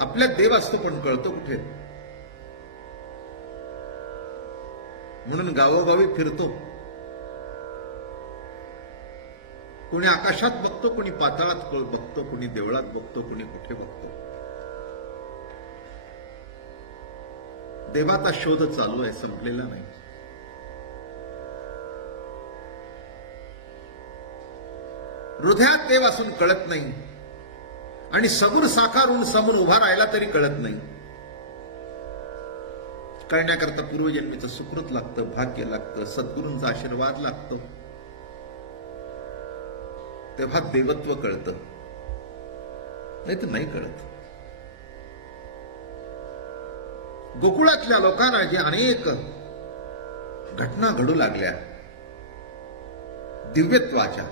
आपल्यात देव असतो पण कळतो कुठे? म्हणून गावोगावी फिरतो. कोणी आकाशात बघतो, कोणी पाताळात बघतो, कोणी देवळात बघतो, कोणी कुठे बघतो. देवाचा शोध चालू आहे, संपलेला नाही. हृदयात देव असून कळत नाही आणि सगुण साकारून समोर उभा राहिला तरी कळत नाही. कळण्याकरता पूर्वजन्मीचं सुकृत लागतं, भाग्य लागतं, सद्गुरूंचा आशीर्वाद लागतो. तेव्हा देवत्व कळतं, नाही तर नाही कळत. गोकुळातल्या लोकांना जे अनेक घटना घडू लागल्या दिव्यत्वाच्या,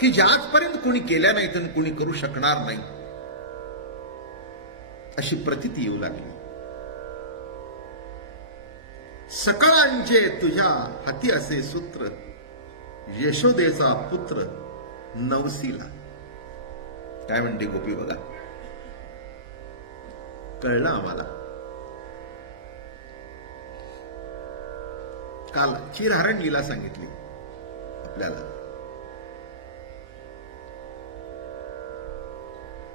की ज्या आजपर्यंत कोणी केल्या नाहीत आणि कोणी करू शकणार नाही, अशी प्रतीती येऊ लागली. सकळांचे तुझ्या हाती असे सूत्र, यशोदेचा पुत्र नवसीला. काय म्हणते गोपी बघा, कळलं आम्हाला. काल चिरहरण लीला सांगितली आपल्याला.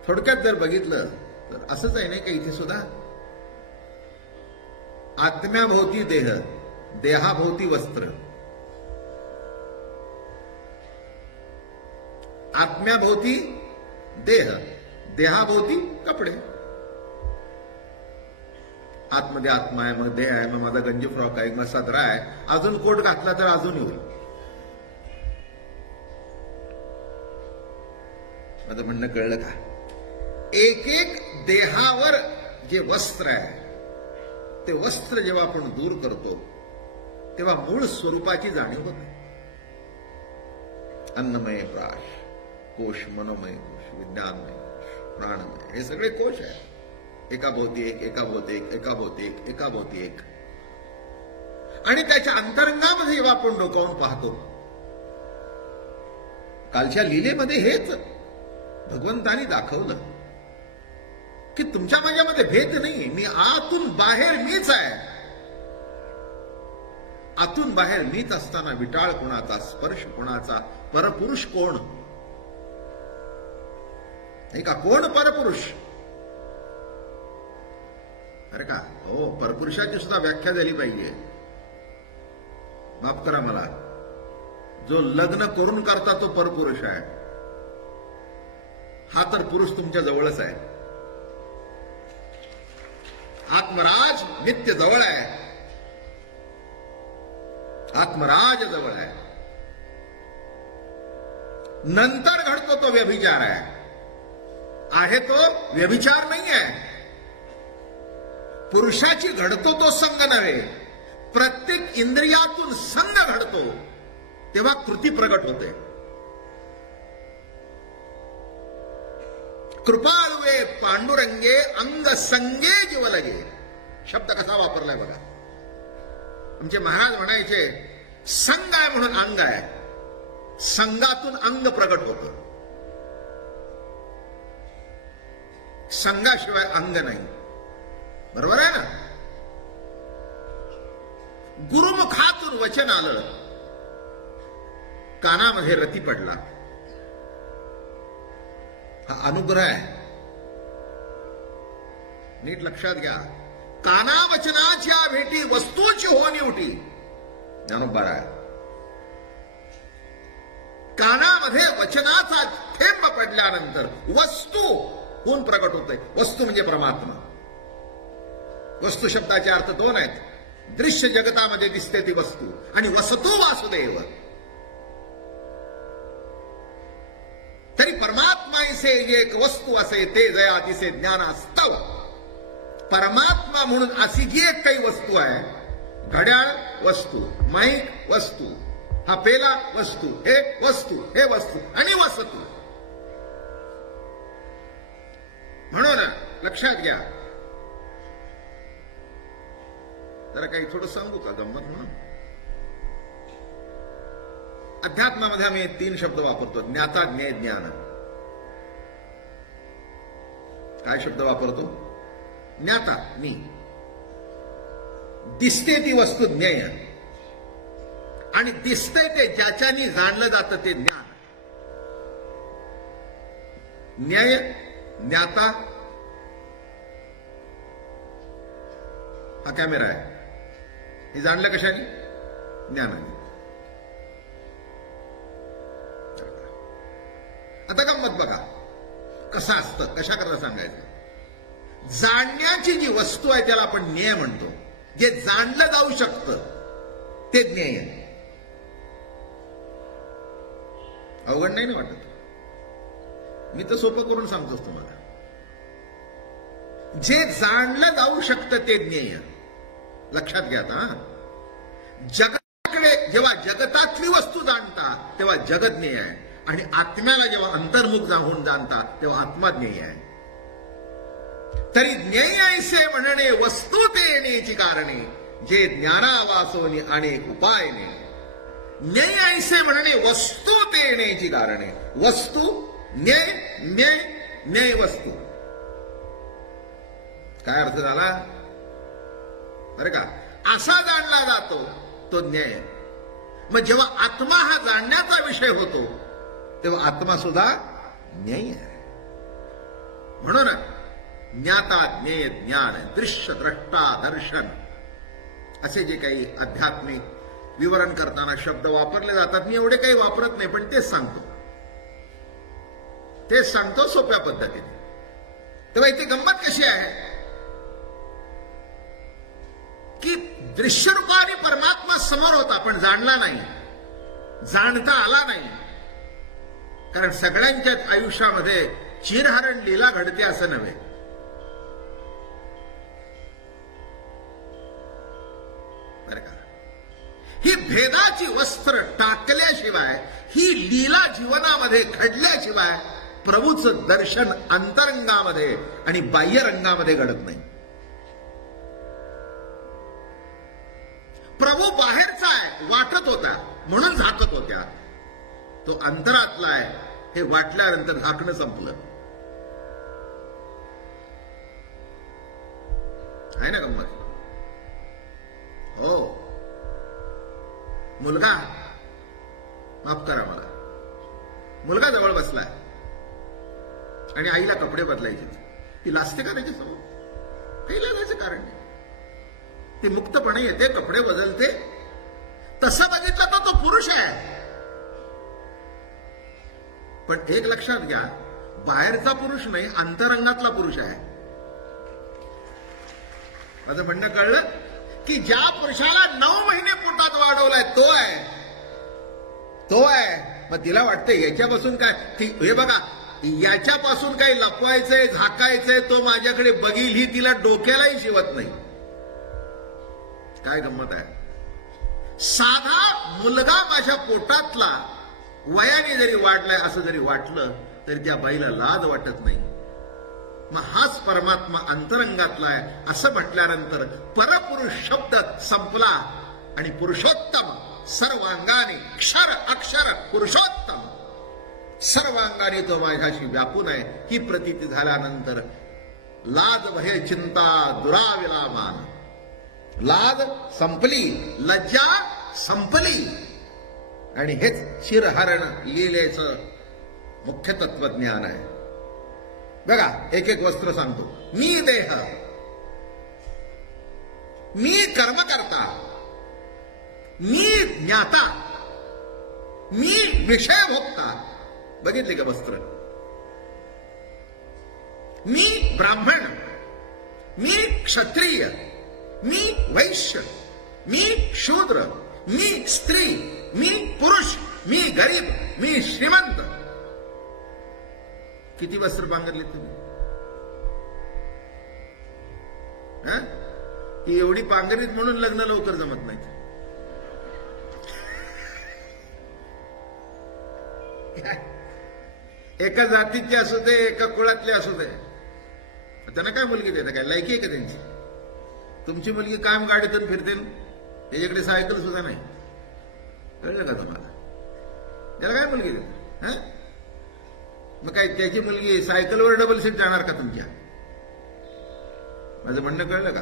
थोडक्यात जर बघितलं तर असंच आहे नाही का, इथे सुद्धा आत्म्याभोवती देह, देहाभोवती वस्त्र, आत्म्याभोवती देह, देहाभोवती कपडे. आतमध्ये आत्मा आहे, मग देह आहे, मग माझा गंजी फ्रॉक आहे, मग सदरा आहे, अजून कोट घातला तर अजून होईल. माझं म्हणणं कळलं का? एक एक देहावर जे वस्त्र आहे, ते वस्त्र जेव्हा आपण दूर करतो तेव्हा मूळ स्वरूपाची जाणीव होते. अन्नमय प्राश कोश, मनोमय कोश, विज्ञानमय कोश, प्राणमय, हे सगळे कोश आहे. एकाभोवती एक, एकाभोवती एक, एकाभोवती एक, एकाभोवती एक. आणि त्याच्या अंतरंगामध्ये जेव्हा आपण डोकावून पाहतो, कालच्या लीलेमध्ये हेच भगवंतानी दाखवलं की तुमच्या माझ्यामध्ये भेद नाही, मी आतून बाहेर मीच आहे. आतून बाहेर मीच असताना विटाळ कोणाचा, स्पर्श कोणाचा, परपुरुष कोण? नाही का, कोण परपुरुष? अरे का हो, परपुरुषाची सुद्धा व्याख्या झाली पाहिजे. माफ करा मला, जो लग्न करून करता तो परपुरुष आहे. हा तर पुरुष तुमच्या जवळच आहे. आत्मराज नित्य जवळ आहे, आत्मराज जवळ आहे. नंतर घडतो तो व्यभिचार आहे तो व्यभिचार नाही आहे. पुरुषाची घडतो तो संग नव्हे, प्रत्येक इंद्रियातून संग घडतो तेव्हा कृती प्रगट होते. कृपाळुवे पांडुरंगे अंग संगे जीवलगे, शब्द कसा वापरलाय बघा. आमचे महाराज म्हणायचे, संग आहे म्हणून अंग आहे, संगातून अंग प्रगट होतं. संगाशिवाय अंग नाही. बरोबर आहे ना? गुरुमुखातून वचन आलं, कानामध्ये रती पडला. हा अनुग्रह आहे. नीट लक्षात घ्या. कानावचनाच्या भेटी वस्तूची होणी उठी. ज्ञानोबा आहे. कानामध्ये वचनाचा थेंब पडल्यानंतर वस्तू होऊन प्रगट होते. वस्तू म्हणजे परमात्मा. वस्तू शब्दाचे अर्थ दोन आहेत. दृश्य जगतामध्ये दिसते ती वस्तू, आणि वसतो वासुदेव. तरी परमात्माईसे एक वस्तू असे ते जया तिसे ज्ञानास्तव. परमात्मा म्हणून अशी जी एक काही वस्तू आहे, घड्याळ वस्तू, माईक वस्तू, हा पेला वस्तू, हे वस्तू, हे वस्तू आणि वस्तू. म्हणून लक्षात घ्या. जरा काही थोडं सांगू का गंमत म्हणून? अध्यात्मामध्ये आम्ही 3 शब्द वापरतो, ज्ञाता, ज्ञेय, ज्ञान. काय शब्द वापरतो? ज्ञाता, मी. दिसते ती वस्तू ज्ञेय, आणि दिसतंय ते ज्याच्यानी जाणलं जातं ते ज्ञान. ज्ञेय, ज्ञाता. हा कॅमेरा आहे, हे जाणलं कशाने? ज्ञानाने. आता गंमत बघा कसं असतं, कशा करता सांगायचं. जाणण्याची जी वस्तू आहे त्याला आपण ज्ञेय म्हणतो. जे जाणलं जाऊ शकतं ते ज्ञेय. अवघड नाही ना वाटत? मी तर सोपं करून सांगतोच तुम्हाला. जे जाणलं जाऊ शकतं ते ज्ञेय. लक्षात घ्या आता. जगाकडे जेव्हा जगतातली वस्तू जाणता तेव्हा जगत ज्ञेय आहे, आणि आत्म्याला जेव्हा अंतर्मुख होऊन जाणता तेव्हा आत्मा ज्ञेय आहे. तरी ज्ञेय ऐसे म्हणणे वस्तू ते येण्याची कारणे, जे ज्ञानावासोनी अनेक उपायने. ज्ञेय ऐसे म्हणणे वस्तू ते येण्याची कारणे. वस्तू ज्ञेय, ज्ञेय ज्ञेय वस्तू. काय अर्थ झाला बरं का? असा जाणला जातो तो ज्ञेय. मग जेव्हा आत्मा हा जाणण्याचा विषय होतो तेव्हा आत्मा सुद्धा ज्ञेय आहे. म्हणून ज्ञाता, ज्ञेय, ज्ञान, दृश्य, द्रष्टा, दर्शन असे जे काही आध्यात्मिक विवरण करताना शब्द वापरले जातात, मी एवढे काही वापरत नाही, पण तेच सांगतो सोप्या पद्धतीने. तेव्हा इथे गंमत कशी आहे की दृश्यरूपाने परमात्मा समोर होता पण जाणला नाही, जाणता आला नाही. कारण सगळ्यांच्या आयुष्यामध्ये चिरहरण लीला घडते असं नव्हे. बरं का? ही भेदाची वस्त्र टाकल्याशिवाय, ही लीला जीवनामध्ये घडल्याशिवाय प्रभूचं दर्शन अंतरंगामध्ये आणि बाह्यरंगामध्ये घडत नाही. प्रभू बाहेरचा आहे वाटत होता म्हणून झाकत होत्या, तो अंतरातला आहे हे वाटल्यानंतर झाकणं संपलं. आहे ना गंमत? हो. मुलगा, माफ करा मला, मुलगा जवळ बसलाय आणि आईला कपडे बदलायचे. ती लाजते का त्याच्यासमोर? काही लाजायचं कारण नाही. ती मुक्तपणे येते, कपडे बदलते. तसं बघितलं तर तो पुरुष आहे. पण एक लक्षात घ्या, बाहेरचा पुरुष नाही, अंतरंगातला पुरुष आहे. माझं म्हणणं कळलं की ज्या पुरुषाला 9 महिने पोटात वाढवलाय तो आहे. मग तिला वाटतं याच्यापासून काय, हे बघा, याच्यापासून काही लपवायचंय, झाकायचंय, तो माझ्याकडे बघील, ही तिला डोक्यालाही शिवत नाही. काय गंमत आहे? साधा मुलगा माझ्या पोटातला वयाने जरी वाढलाय असं जरी वाटलं तरी त्या बाईला लाज वाटत नाही. मग हाच परमात्मा अंतरंगातला आहे असं म्हटल्यानंतर परपुरुष शब्द संपला आणि पुरुषोत्तम सर्वांगाने, क्षर अक्षर पुरुषोत्तम सर्वांगाने तो माझ्याशी व्यापून आहे ही प्रतीती झाल्यानंतर लाज भय चिंता दुराविलामान. लाज संपली, लज्जा संपली, आणि हेच चिरहरण लीलेचं मुख्य तत्वज्ञान आहे. बघा, एक एक वस्त्र सांगतो. मी देह, मी कर्मकर्ता, मी ज्ञाता, मी विषय भोक्ता. बघितले का वस्त्र? मी ब्राह्मण, मी क्षत्रिय, मी वैश्य, मी शूद्र, मी स्त्री, मी पुरुष, मी गरीब, मी श्रीमंत. किती वस्त्र पांघरले तुम्ही? ती एवढी पांघरीत म्हणून लग्न लवकर जमत नाही. एका जातीचे असू दे, एका कुळातले असू दे, त्यांना काय मुलगी देता? काय लायकी आहे का त्यांची? तुमची मुलगी कायम गाडीतून फिरते, त्याच्याकडे सायकल सुद्धा नाही. कळलं का तुम्हाला? त्याला काय मुलगी देता? मग काय त्याची मुलगी सायकलवर डबल सीट जाणार का तुमच्या? माझं म्हणणं कळलं का?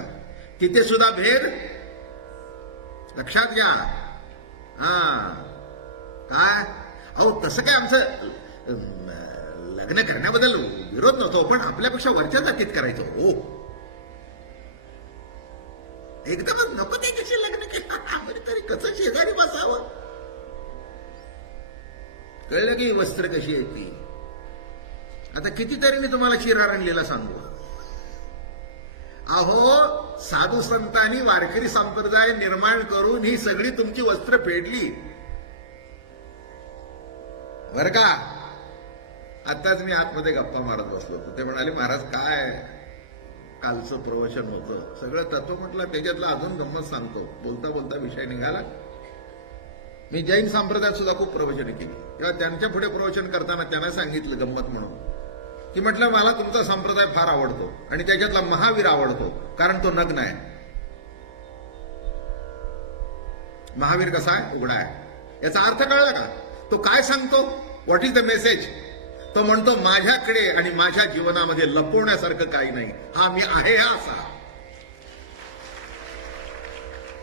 तिथे सुद्धा भेद लक्षात घ्या. काय अहो तसं काय आमचं लग्न करण्याबद्दल विरोध नव्हतो, पण आपल्यापेक्षा वरच्या जातीत करायचो. हो एकदमच नको ते कशी लग्न केलं तरी कसं शेजारी बसावं. कळलं की वस्त्र कशी आहे ती. आता कितीतरी मी तुम्हाला चिरारणलीला सांगू. अहो साधू संतांनी वारकरी संप्रदाय निर्माण करून ही सगळी तुमची वस्त्र फेडली बर का. आताच मी आतमध्ये गप्पा मारत बसलो होतो. ते म्हणाले महाराज काय कालचं प्रवचन होतं सगळं तत्व. म्हटलं त्याच्यातलं अजून गंमत सांगतो. बोलता बोलता विषय निघाला. मी जैन संप्रदायात सुद्धा खूप प्रवचन केली. तेव्हा त्यांच्या पुढे प्रवचन करताना त्यांना सांगितलं गंमत म्हणून की म्हटलं मला तुमचा संप्रदाय फार आवडतो आणि त्याच्यातला महावीर आवडतो कारण तो नग्न आहे. महावीर कसा आहे? उघडा आहे. याचा अर्थ कळला का? तो काय सांगतो? What is the message? तो म्हणतो माझ्याकडे आणि माझ्या जीवनामध्ये लपवण्यासारखं काही नाही. हा मी आहे हा असा.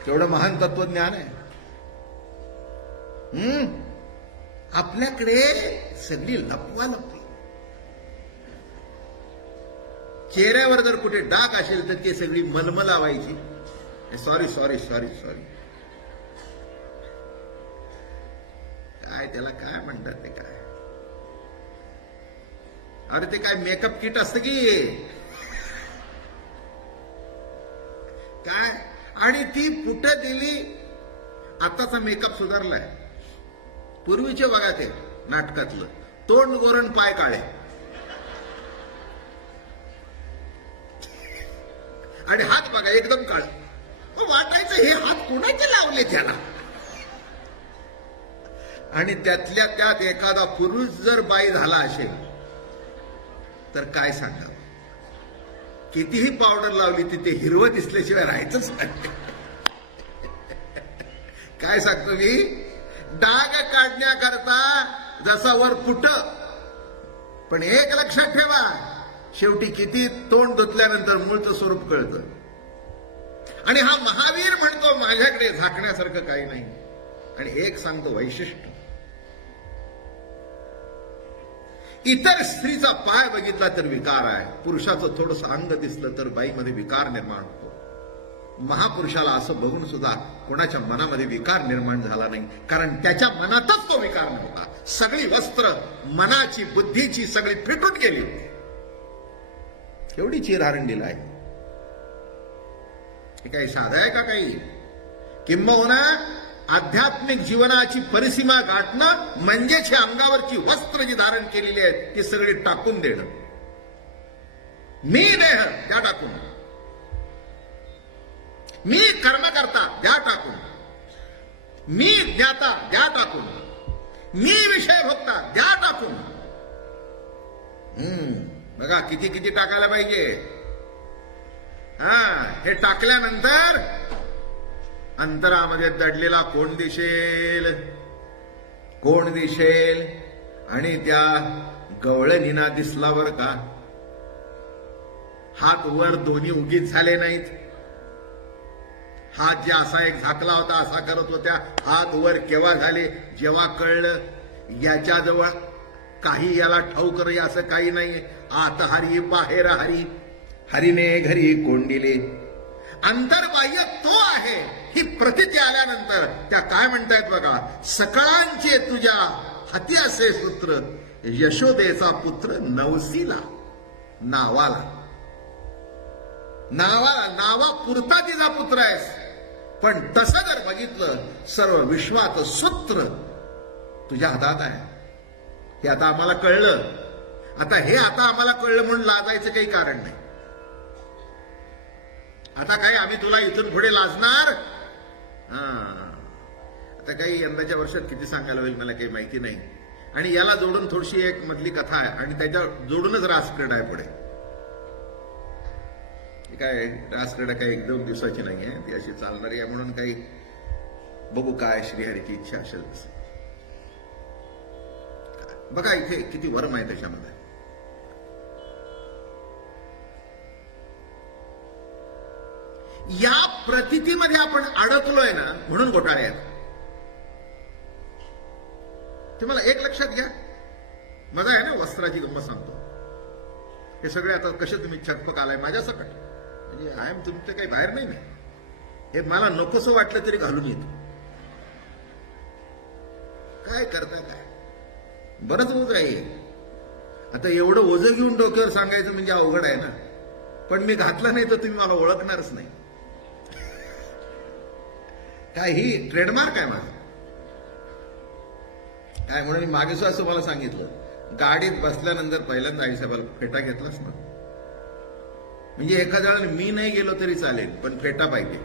केवढं महान तत्वज्ञान आहे. आपल्याकडे सगळी लपवालपवी. चेहऱ्यावर जर कुठे डाग असेल तर ती सगळी मलमलावायची. Sorry sorry sorry sorry. काय त्याला काय म्हणतात ते काय? अरे ते काय मेकअप किट असतं की काय? आणि ती कुठं दिली? आताचा मेकअप सुधारलाय. पूर्वीचे बघा ते नाटकातलं तोंड गोरण पाय काळे आणि हात बघा एकदम काळे. वाटायचं हे हात कोणाचे लावले त्याला. आणि त्यातल्या त्यात एखादा पुरुष जर बाई झाला असेल तर काय सांगा. कितीही पावडर लावली तिथे हिरवं दिसल्याशिवाय राहायचंच नाही. काय सांगतो मी? डाग काढण्याकरता जसा वर फुट. पण एक लक्षात ठेवा शेवटी किती तोंड धुतल्यानंतर मूळचं स्वरूप कळतं. आणि हा महावीर म्हणतो माझ्याकडे झाकण्यासारखं काही नाही. आणि एक सांगतो वैशिष्ट्य. इतर स्त्रीचा पाय बघितला तर विकार आहे. पुरुषाचं थोडंसं अंग दिसलं तर बाईमध्ये विकार निर्माण होतो. महापुरुषाला असं बघून सुद्धा कोणाच्या मनामध्ये विकार निर्माण झाला नाही कारण त्याच्या मनातच तो विकार नव्हता. सगळी वस्त्र मनाची बुद्धीची सगळी फिटून गेली होती. एवढी चिरहारणीला आहे. हे काही साधं आहे का काही? किंबहुना आध्यात्मिक जीवनाची परिसीमा गाठणं म्हणजेच हे अंगावरची वस्त्र जी धारण केलेली आहेत ती सगळी टाकून देणं. मी देह द्या टाकून. मी कर्मकर्ता द्या टाकून. मी ज्ञाता द्या टाकून. मी विषय भोगता द्या टाकून. बघा किती किती टाकायला पाहिजे. हे टाकल्यानंतर अंतरामध्ये दडलेला कोण दिसेल? कोण दिसेल? आणि त्या गवळणीना दिसला बर का. हात वर दोन्ही उगीच झाले नाहीत. हात जे असा एक झाकला होता असा करत होत्या. हात वर केव्हा झाले? जेव्हा कळलं याच्याजवळ काही याला ठाऊक रे असं काही नाही. आत हरी बाहेर हरी. हरीने घरी कोंडिले. अंतर्बाह्य तो आहे ही प्रतीती आल्यानंतर त्या काय म्हणतायत बघा. सकळांचे तुझ्या हाती असे सूत्र यशोदेचा पुत्र नवसीला. नावाला नावापुरता तिचा पुत्र आहेस. पण तसं जर बघितलं सर्व विश्वाचं सूत्र तुझ्या हातात आहे. हे आता आम्हाला कळलं. आता आम्हाला कळलं म्हणून लाजायचं काही कारण नाही. आता काही आम्ही तुला इथून पुढे लाजणार. आता काही यंदाच्या वर्षात किती सांगायला होईल मला काही माहिती नाही. आणि याला जोडून थोडीशी एक मधली कथा आहे आणि त्याच्या जोडूनच रासक्रीडा आहे पुढे. काय रासक्रीडा काही एक दोन दिवसाची नाही आहे. ती अशी चालणारी आहे म्हणून काही बघू काय श्रीहरीची इच्छा असेल तसं. बघा इथे किती वर्म आहे त्याच्यामध्ये. या प्रतीतीमध्ये आपण अडकलोय ना, म्हणून घोटाळे आहेत. ते मला एक लक्षात घ्या. मजा आहे ना वस्त्राची गंमत सांगतो. हे सगळे आता कसे तुम्ही छकपक आलाय माझ्या सकट, म्हणजे आय एम तुमचं काही बाहेर नाही मी. हे मला नकोसं वाटलं तरी घालून येतो. काय करता काय, बरंच ओझ आहे. आता एवढं ओझं घेऊन डोक्यावर सांगायचं म्हणजे अवघड आहे ना. पण मी घातला नाही तर तुम्ही मला ओळखणारच नाही. काय ही ट्रेडमार्क आहे माझा काय. म्हणून मी मागे सुद्धा तुम्हाला सांगितलं, गाडीत बसल्यानंतर पहिल्यांदा आईसाहेबाला फेटा घेतलाच ना. म्हणजे एखाद्या वेळेला मी नाही गेलो तरी चालेल, पण फेटा पाहिजे.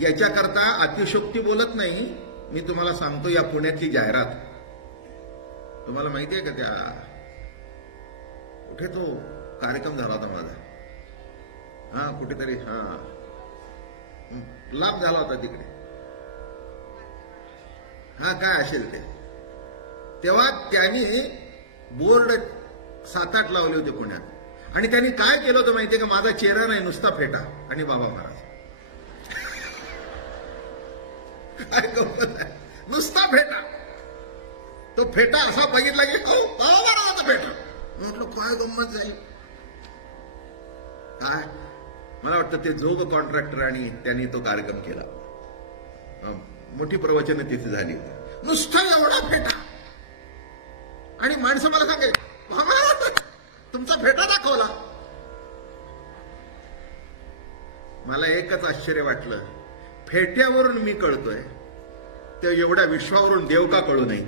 याच्याकरता अतिशोक्ती बोलत नाही मी, तुम्हाला सांगतो. या पुण्यातली जाहिरात तुम्हाला माहिती आहे का? त्या कुठे तो कार्यक्रम झाला होता माझा, कुठेतरी लाभ झाला होता तिकडे, काय असेल ते. तेव्हा त्यांनी बोर्ड 7-8 लावले होते पुण्यात, आणि त्यांनी काय केलं होतं माहितीये का? माझा चेहरा नाही, नुसता फेटा आणि बाबा महाराज. काय गंमत आहे, नुसता फेटा. तो फेटा असा बघितला की बाबा महाराजाचा फेटा. म्हटलं काय गंमत झाली काय. मला वाटतं ते जोग कॉन्ट्रॅक्टर आणि त्यांनी तो कार्यक्रम केला. मोठी प्रवचनं तिथे झाली होती. नुसता एवढा फेटा, आणि माणसं मला सांगेल तुमचा फेटा दाखवला. मला एकच आश्चर्य वाटलं, फेट्यावरून मी कळतोय ते एवढ्या विश्वावरून देव का कळू नये.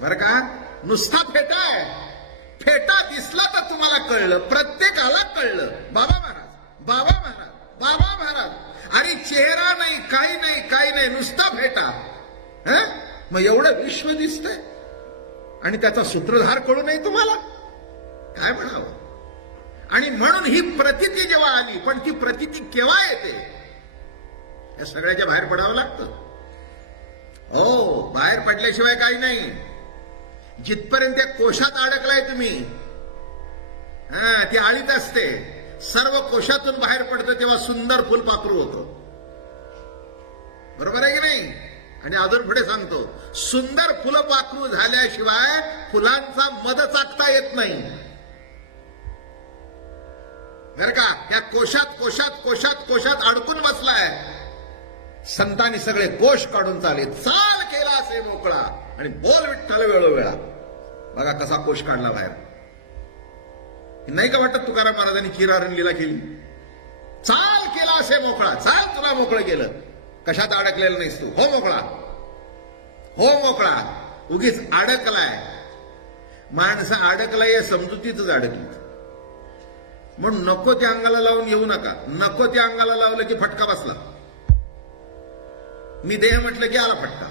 बरं का, नुसता फेटा आहे. फेटा दिसला तर तुम्हाला कळलं, प्रत्येकाला कळलं बाबा महाराज, बाबा महाराज, बाबा महाराज. आणि चेहरा नाही, काही नाही, काही नाही, नुसता फेटा. मग एवढं विश्व दिसतंय आणि त्याचा सूत्रधार कळू नये तुम्हाला, काय म्हणावं. आणि म्हणून ही प्रतीती जेव्हा आली, पण ती प्रतीती केव्हा येते? या सगळ्याच्या बाहेर पडावं लागतं. हो, बाहेर पडल्याशिवाय काही नाही. जिथपर्यंत त्या कोशात अडकलाय तुम्ही, ती आळीत असते. सर्व कोशातून बाहेर पडतं तेव्हा सुंदर फुलपाखरू होतं. बरोबर आहे की नाही? आणि अजून पुढे सांगतो, सुंदर फुलपाखरू झाल्याशिवाय फुलांचा मध चाकता येत नाही. बरं का, त्या कोशात कोशात कोशात कोशात अडकून बसलाय. संतांनी सगळे कोश काढून चाले, चाल केला असे मोकळा आणि बोल विठ्ठल वेळोवेळा. बघा कसा कोश काढला बाहेर. नाही का वाटत तुकाराम महाराजांनी चिरारण लीला केली? चाल केला असे मोकळा, चाल तुला मोकळं केलं. कशात अडकलेला नाहीस तू, हो मोकळा, हो मोकळा. उगीच अडकलाय. माणसं अडकलाय या समजुतीतच अडकली. म्हणून नको त्या अंगाला लावून येऊ नका. नको त्या अंगाला लावलं की फटका बसला. मी देह म्हटलं की आला फटका,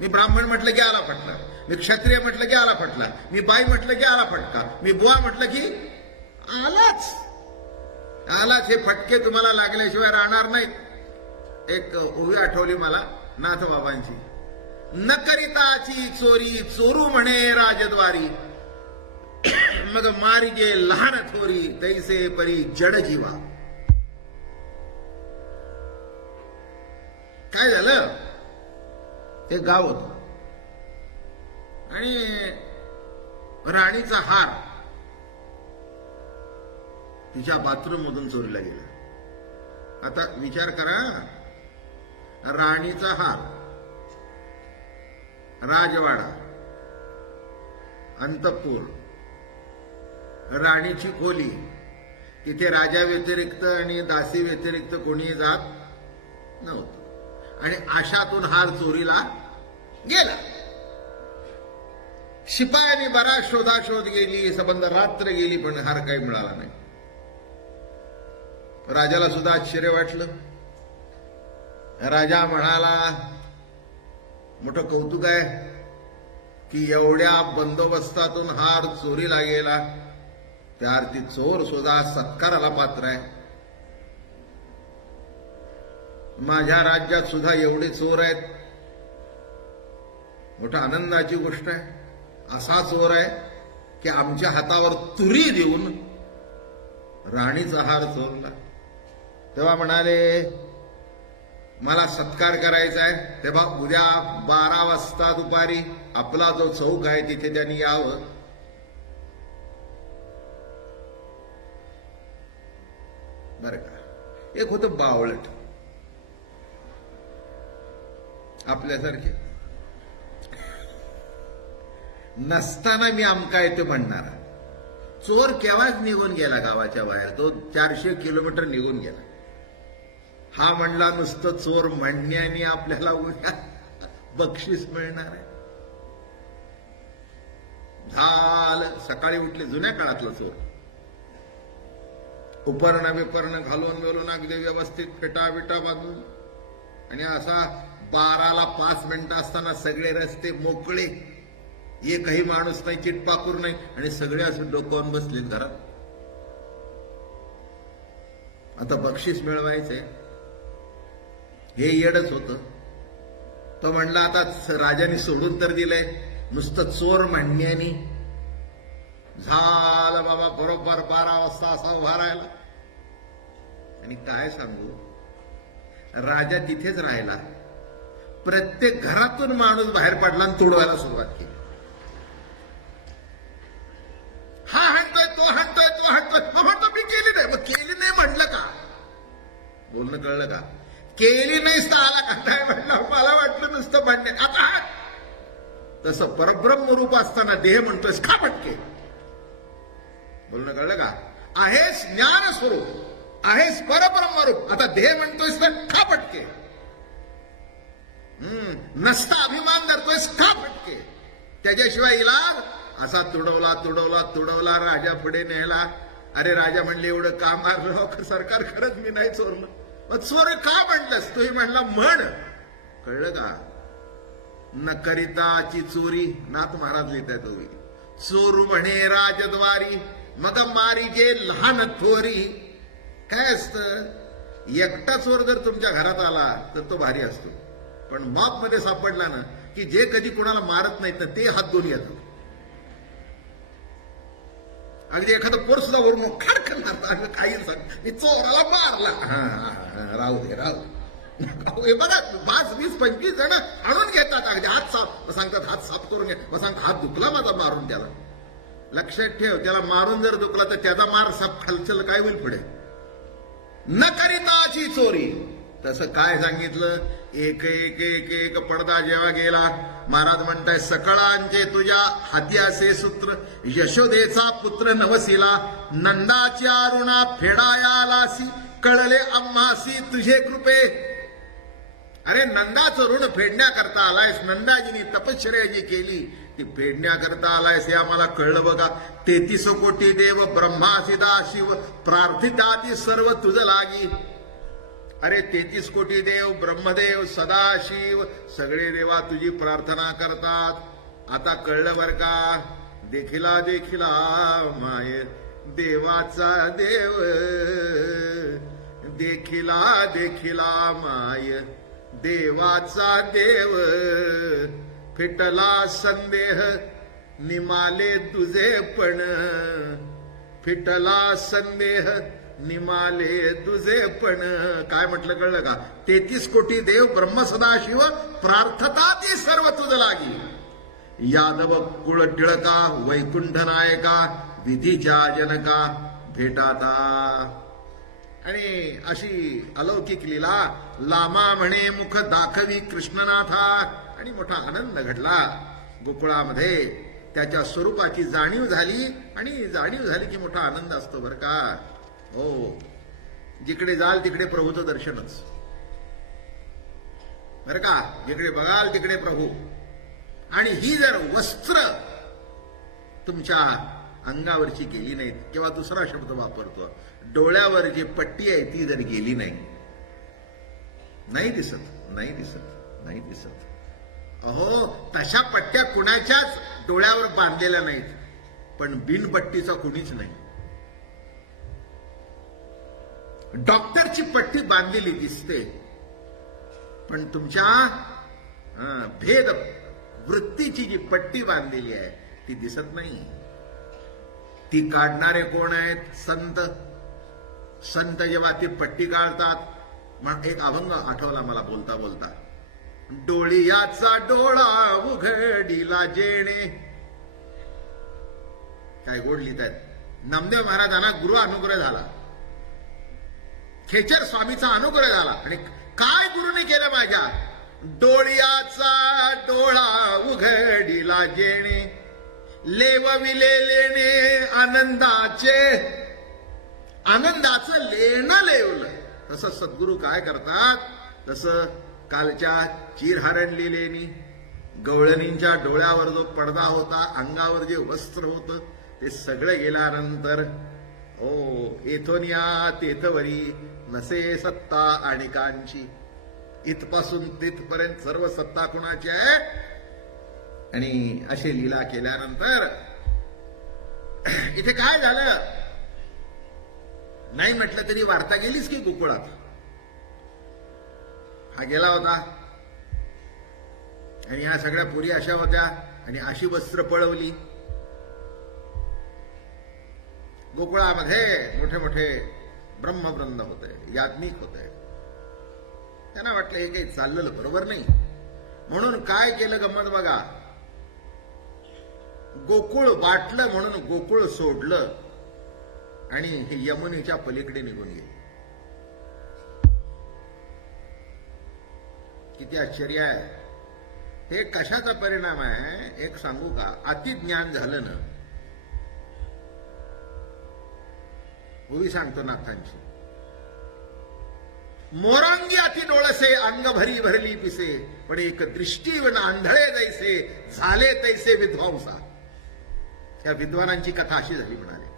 मी ब्राह्मण म्हटलं की आला फटका, मी क्षत्रिय म्हटलं की आला फटका, मी बाई म्हटलं की आला फटका, मी बुवा म्हटलं की आलाच. आलाच. हे फटके तुम्हाला लागल्याशिवाय राहणार नाहीत. एक ओवी आठवली मला नाथबाबांची. न करिताची चोरी चोरू म्हणे राजद्वारी, मग मारिगे लहान थोरी तैसे परी जड जीवा. काय झालं? ते गाव होतं आणि राणीचा हार तिच्या बाथरूम मधून चोरीला गेला. आता विचार करा, राणीचा हार, राजवाडा, अंतःपुर, राणीची खोली, तिथे राजा व्यतिरिक्त आणि दासी व्यतिरिक्त कोणी जात नव्हतं. आणि अशातून हार चोरीला गेला. शिपायाने बराच शोधाशोध गेली, संबंध रात्र गेली, पण हार काही मिळाला नाही. राजाला सुद्धा आश्चर्य वाटलं. राजा म्हणाला, मोठं कौतुक आहे की एवढ्या बंदोबस्तातून हार चोरीला गेला. त्या अर्थी चोर सुद्धा सत्काराला पात्र आहे. माझ्या राज्यात सुद्धा एवढे चोर आहेत, मोठा आनंदाची गोष्ट आहे. असा चोर आहे की आमच्या हातावर तुरी देऊन राणीचा हार चोरला. तेव्हा म्हणाले मला सत्कार करायचा आहे, तेव्हा उद्या 12 वाजता दुपारी आपला जो चौक आहे तिथे त्यांनी यावं. बरं का. एक होतं बावळट आपल्यासारखे, नसताना मी आमका येते म्हणणारा. चोर केव्हाच निघून गेला गावाच्या बाहेर, तो 400 किलोमीटर निघून गेला. हा म्हणला नुसतं चोर म्हणण्याने आपल्याला उद्या बक्षीस मिळणार आहे. झालं. सकाळी उठले, जुन्या काळातला चोर, उपर्ण बिपर्ण घालून मिळून अगदी व्यवस्थित फेटा बिटा बांधून, आणि असा 12ला 5 मिनिटं असताना सगळे रस्ते मोकळे, एकही माणूस नाही, चिटपाकूर नाही, आणि सगळे असे डोकावून बसलेत घरात. आता बक्षीस मिळवायचंय, हे येडच होतं. तो म्हणला आता राजाने सोडून तर दिलंय, नुसतं चोर म्हणण्यानी. झालं बाबा, बरोबर 12 वाजता असा उभा राहिला. आणि काय सांगू, राजा तिथेच राहिला. प्रत्येक घरातून माणूस बाहेर पडला आणि तुडवायला सुरुवात केली. हा हाणतोय, तो हाणतोय, तो हाणतोय, हा म्हणतो मी केली नाही. मग केली नाही म्हणलं का? बोलणं कळलं का? केली नाहीस तर आला का काय म्हणलं? मला वाटलं नुसतं म्हणणे. आता तसं परब्रह्म रूप असताना देह म्हणतोयस का पटके? बोलणं कळलं का? आहेस ज्ञान स्वरूप, आहेस परब्रह्म रूप, आता देह म्हणतोयस तर का पटके? नसता अभिमान धरतोयस का पटके? त्याच्याशिवाय इलाज. असा तुडवला तुडवला तुडवला, राजा पुढे नेला. अरे राजा म्हणले एवढं का मारलं सरकार? खरंच मी नाही चोरलं. मग चोर का म्हणलंस? तूही म्हणला म्हण. कळलं का? न करिताची चोरी, नाथ महाराज लिहिताय तुम्ही. चोरू म्हणे राजद्वारी, मग मारी गे लहान थोरी. काय असतं, एकटा चोर जर तुमच्या घरात आला तर तो भारी असतो, पण मॉप मध्ये सापडला ना की जे कधी कुणाला मारत नाहीत ना ते हात दोन्ही येतात. अगदी एखादं पोर सुद्धा वरून खाडखन मारतात, काही सांग मी चोराला मारला. राहू दे राहू दे. बघा 20-25 जण आणून घेतात, अगदी हात साफ सांगतात, हात साफ करून घ्या. मग सांगतात हात दुखला माझा मारून. त्याला लक्षात ठेव, त्याला मारून जर दुखला तर त्याचा मार साफ खालचल काय होईल पुढे. न करिताची चोरी. तसं काय सांगितलं? एक एक एक एक पडदा जेव्हा गेला, महाराज म्हणताय सकळांचे तुझ्या हाती असे सूत्र, यशोदेचा पुत्र नवसीला, नंदाच्या ऋणा फेडायालासी, कळले आम्हासी तुझे कृपे. अरे नंदाचं ऋण फेडण्याकरता आलायस, नंदाजीनी तपश्चर्या जी केली ती फेडण्याकरता आलायस हे आम्हाला कळलं बघा. 33 कोटी देव ब्रह्मा सिदा शिव, प्रार्थिताती सर्व तुझ लागी. अरे 33 कोटी देव, ब्रह्मदेव, सदाशिव सगळे देवा तुझी प्रार्थना करतात. आता कळलं बर का? देखिला देखिला माय देवाचा देव, देखिला देखिला माय देवाचा देव. फिटला संदेह निमाले तुझे पण, फिटला संदेह निमाले तुझे पण. काय म्हटलं कळलं का? 33 कोटी देव ब्रह्म सदाशिव, प्रार्थता ती सर्व तुझ लागी. यादव कुळ टिळका, वैकुंठ नायका, विधीच्या जनका भेटाता. आणि अशी अलौकिक लीला लामा म्हणे मुख दाखवी कृष्णनाथा. आणि मोठा आनंद घडला गोकुळामध्ये. त्याच्या स्वरूपाची जाणीव झाली, आणि जाणीव झाली की मोठा आनंद असतो बरं का. हो, जिकडे जाल तिकडे प्रभूचं दर्शनच बरं का. जिकडे बघाल तिकडे प्रभू. आणि ही जर वस्त्र तुमच्या अंगावरची गेली नाहीत, किंवा दुसरा शब्द वापरतो, डोळ्यावर जी पट्टी आहे ती जर गेली नाही, नाही दिसत, नाही दिसत, नाही दिसत. अहो तशा पट्ट्या कुणाच्याच डोळ्यावर बांधलेल्या नाहीत, पण बिनपट्टीचा कुणीच नाही. डॉक्टरची पट्टी बांधलेली दिसते, पण तुमच्या भेद वृत्तीची जी पट्टी बांधलेली आहे ती दिसत नाही. ती काढणारे कोण आहेत? संत. संत जेव्हा ती पट्टी काढतात, मग एक अभंग आठवला मला बोलता बोलता. डोळियाचा डोळा उघडीला जेणे. काय गोड लिहित आहेत. नामदेव महाराजांना गुरु अनुग्रह झाला, खेचर स्वामीचा अनुग्रह झाला. आणि काय गुरुने केलं माझ्या? डोळियाचा डोळा उघडीला जेणे, लेवविले लेणे आनंदाचं लेणं लेवलं. तसं सद्गुरू काय करतात, तसं कालच्या चिरहरणली लेणी, गवळणींच्या डोळ्यावर जो पडदा होता, अंगावर जे वस्त्र होतं, ते सगळं गेल्यानंतर ओ येथून या तेथवरी नसे सत्ता अनेकांची. इथपासून तिथपर्यंत सर्व सत्ता कुणाची आहे? आणि अशी लीला केल्यानंतर इथे काय झालं? नाही म्हटलं तरी वार्ता गेलीच की गोकुळात. हा गेला होता आणि या सगळ्या पुरी अशा होत्या आणि अशी वस्त्र पळवली. गोकुळामध्ये मोठे मोठे ब्रह्मवृंद होते, याज्ञिक होते. त्यांना वाटलं हे काही चाललेलं बरोबर नाही, म्हणून काय केलं गंमत बघा. गोकुळ वाटलं म्हणून गोकुळ सोडलं आणि हे यमुनेच्या पलीकडे निघून गेले. किती आश्चर्य आहे. हे कशाचा परिणाम आहे एक सांगू का? अतिज्ञान झालं ना. ओवी सांगतो नाथांची. मोरांगी अति डोळसे अंग भरी भरली पिसे, पण एक दृष्टीवन आंधळे जैसे झाले तैसे विद्वांसा. त्या विद्वानांची कथा अशी झाली म्हणाले.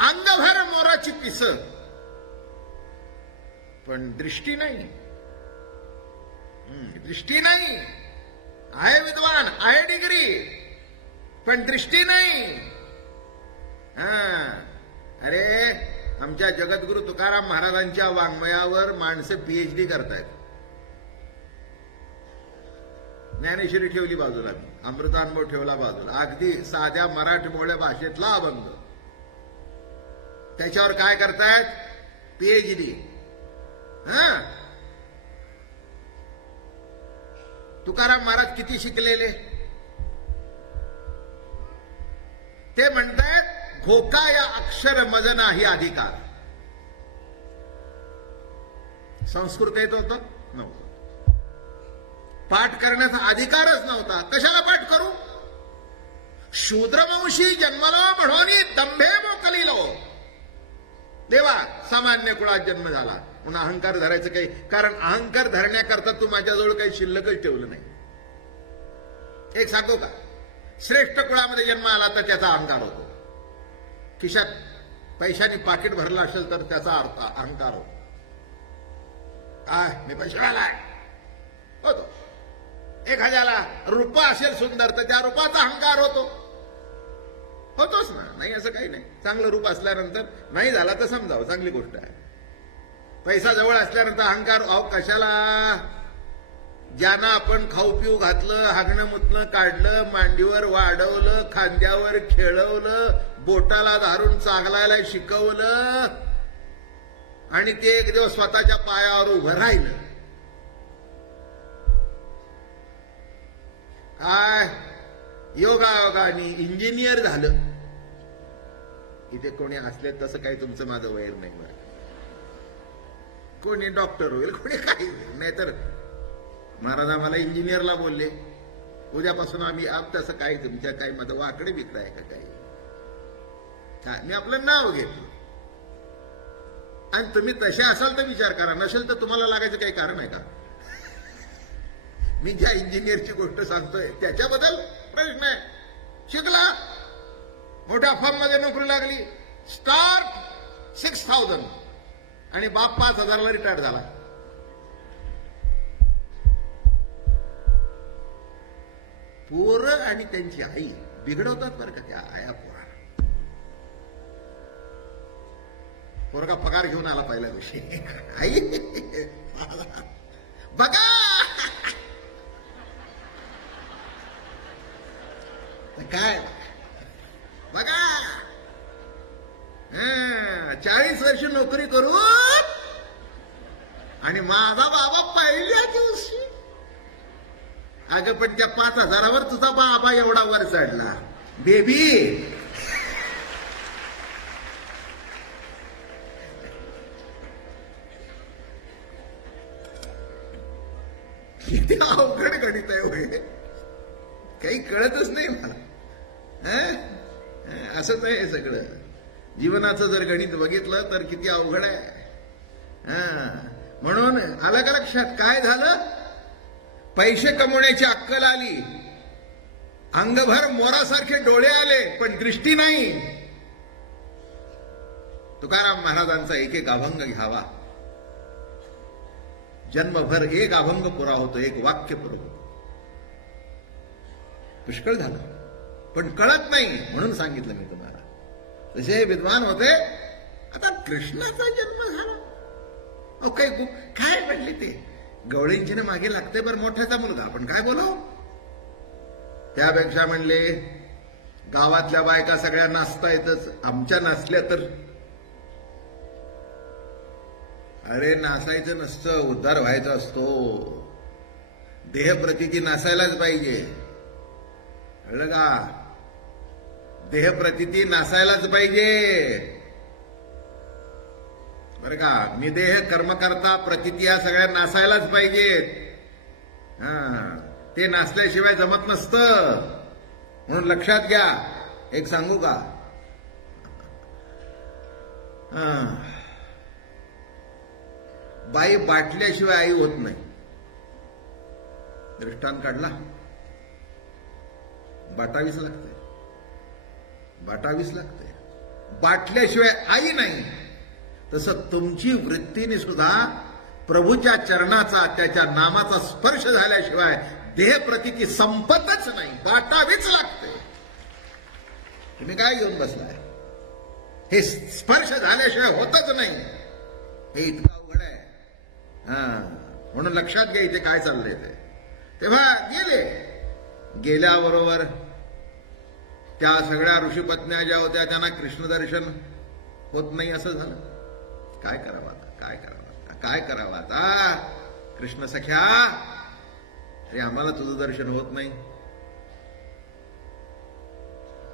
अंगभर मोराची पिस, पण दृष्टी नाही. दृष्टी नाही. आहे विद्वान, आहे डिग्री, पण दृष्टी नाही. अरे आमच्या जगद्गुरु तुकाराम महाराजांच्या वाङ्मयावर माणसं पीएचडी करतायत. ज्ञानेश्वरी ठेवली बाजूला, अमृतानुभव ठेवला बाजूला, अगदी साध्या मराठमोळ्या भाषेतला अभंग, त्याच्यावर काय करतायत? पीएचडी. तुकाराम महाराज किती शिकलेले? ते म्हणतायत घोका या अक्षर मज नाही अधिकार. संस्कृत येत होतं? नव्हतं. पाठ करण्याचा अधिकारच नव्हता. कशाला पाठ करू? शूद्रवंशी जन्मलो म्हणून दंभे मोकलिलो. देवा सामान्य कुळात जन्म झाला म्हणून अहंकार धरायचं काही कारण अहंकार धरण्याकरता तू माझ्याजवळ काही शिल्लकच ठेवलं नाही. एक सांगू का? श्रेष्ठ कुळामध्ये जन्म आला तर त्याचा अहंकार होतो. खिशात पैशाने पाकिट भरलं असेल तर त्याचा अर्थ अहंकार होतो. काय मी पैशाला होतो. एखाद्याला रूपा असेल सुंदर तर त्या रूपाचा अहंकार होतोच ना. नाही असं काही नाही. चांगलं रूप असल्यानंतर नाही झाला तर समजावं चांगली गोष्ट आहे. पैसा जवळ असल्यानंतर अहंकार अहो कशाला? ज्यांना आपण खाऊ पिऊ घातलं, हागणं मुतणं काढलं, मांडीवर वाढवलं, खांद्यावर खेळवलं, बोटाला धरून चांगलायला शिकवलं आणि ते एक दिवस स्वतःच्या पायावर उभं राहिलं. काय योगायोगाने इंजिनियर झालं. इथे कोणी असले तसं काही तुमचं माझं वैर नाही बरं. कोणी डॉक्टर होईल, कोणी काही होईल. नाहीतर महाराज आम्हाला इंजिनियरला बोलले, उद्यापासून आम्ही अब तसं काही तुमच्या काही मध्ये वाकडे बिकडे आहे का काही? मी आपलं नाव घेतलं आणि तुम्ही तसे असाल तर विचार करा, नसेल तर तुम्हाला लागायचं काही कारण आहे का? मी ज्या इंजिनियरची गोष्ट सांगतोय त्याच्याबद्दल प्रश्न आहे. शिकला, मोठ्या फर्म मध्ये नोकरी लागली, स्टार्ट 6,000 आणि बाप 5,000ला रिटायर झाला. पोरं आणि त्यांची आई बिघडवतात बरं का त्या आया पोरा. पोरगा पगार घेऊन आला पहिल्या दिवशी, आई बघा काय बघा 40 वर्ष नोकरी करू आणि माझा बाबा पहिल्या दिवशी. अगं पण त्या 5,000वर तुझा बाबा एवढा वर चढला बेबी. किती अवघड गणित आहे होय, काही कळतच नाही मला. असंच आहे सगळं. जीवनाचं जर गणित बघितलं तर किती अवघड आहे. म्हणून आलं का लक्षात काय झालं? पैसे कमवण्याची अक्कल आली, अंगभर मोरासारखे डोळे आले, पण दृष्टी नाही. तुकाराम महाराजांचा एक एक अभंग घ्यावा. जन्मभर एक अभंग पुरा होतो, एक वाक्य पुरं होतं. पुष्कळ झालं, पण कळत नाही म्हणून सांगितलं मी तुम्हाला. तसे विद्वान होते. आता कृष्णाचा जन्म झाला, काय म्हणले ते गवळींचीने मागे लागते बरं मोठ्याचा मुलगा, आपण काय बोलाव. त्यापेक्षा म्हणले गावातल्या बायका सगळ्या नाचता येतच, आमच्या नाचल्या तर. अरे नाचायचं नसतं, उद्धार व्हायचा असतो. देहप्रतीती नाचायलाच पाहिजे, कळलं का? देहप्रतीती नाचायलाच पाहिजे बरं का. निदेह कर्मकर्ता प्रतीती या सगळ्या नाचायलाच पाहिजेत. ते नाचल्याशिवाय जमत नसतं. म्हणून लक्षात घ्या. एक सांगू का? बाई बाटल्याशिवाय आई होत नाही. दृष्टांत काढला. बाटावीच लागते, बाटावीच लागते. बाटल्याशिवाय आई नाही. तसं तुमची वृत्तीने सुद्धा प्रभूच्या चरणाचा, त्याच्या नामाचा स्पर्श झाल्याशिवाय देहप्रतीती संपतच नाही, बाटावीच लागते. तुम्ही काय घेऊन बसलाय? हे स्पर्श झाल्याशिवाय होतच नाही. हे इतकं अवघड आहे. म्हणून लक्षात घ्या इथे काय चाललंय ते. तेव्हा गेल्याबरोबर त्या सगळ्या ऋषीपत्न्या ज्या होत्या त्यांना कृष्ण दर्शन होत नाही असं झालं. काय करावं आता, काय करावं, काय करावं आता? कृष्ण सख्या, अरे आम्हाला तुझं दर्शन होत नाही.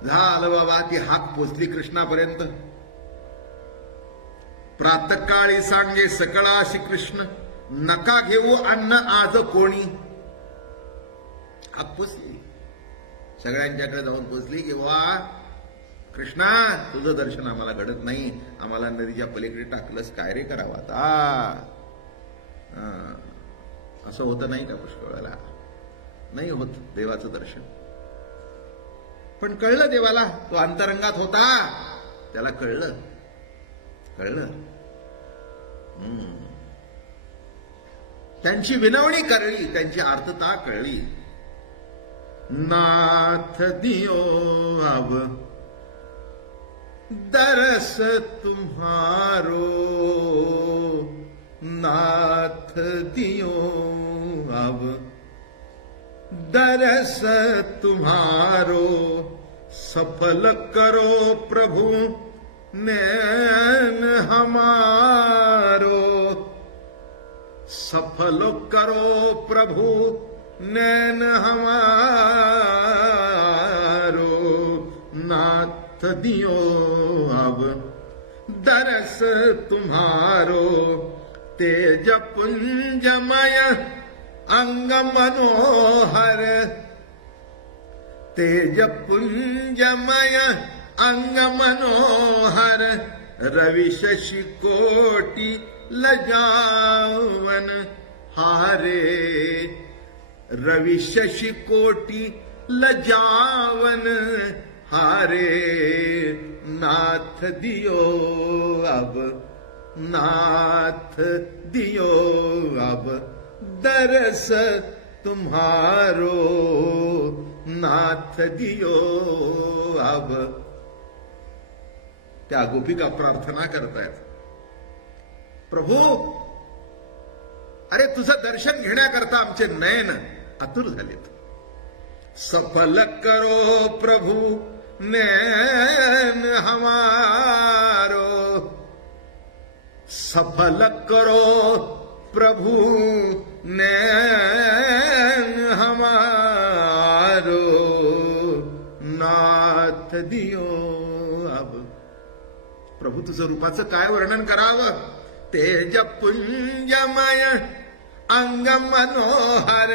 झालं बाबा, ती हाक पोचली कृष्णापर्यंत. प्रातःकाळी सांगे सकळाशी कृष्ण, नका घेऊ अन्न आज कोणी. हाक पोचली, सगळ्यांच्याकडे जाऊन पोचली की वा कृष्णा, तुझं दर्शन आम्हाला घडत नाही, आम्हाला नदीच्या पलीकडे टाकलंस, काय रे करावं आता. असं होतं नाही का पुष्कळ वेळेला? नाही होत देवाचं दर्शन. पण कळलं देवाला, तो अंतरंगात होता, त्याला कळलं. त्यांची विनवणी कळली, त्यांची आर्तता कळली. नाथ दियो अब दरस तुम्हारो, नाथ दियो अब दरस तुम्हारो, सफल करो प्रभु नैन हमारो, सफल करो प्रभु नैन हमारो, नाथ दियो अब दरस तुम्हारो, तेज पुंजमय अंग मनोहर, तेज पुंजमय अंग मनोहर, रवि शशि कोटि लजावन हारे, रवि शशि कोटि लजावन हारे, नाथ दियो अब, नाथ दियो अब दरस तुम्हारो, नाथ दियो अब. त्या गोपिका प्रार्थना करतायत, प्रभू अरे तुझं दर्शन घेण्याकरता आमचे नयन आतुर झालेत. सफल करो प्रभु नैन हमारो, सफल करो प्रभु ने हमारो नाथ दियो. अब प्रभू तुझं रूपाचं काय वर्णन करावं. तेज पुंजमय अंग मनोहर.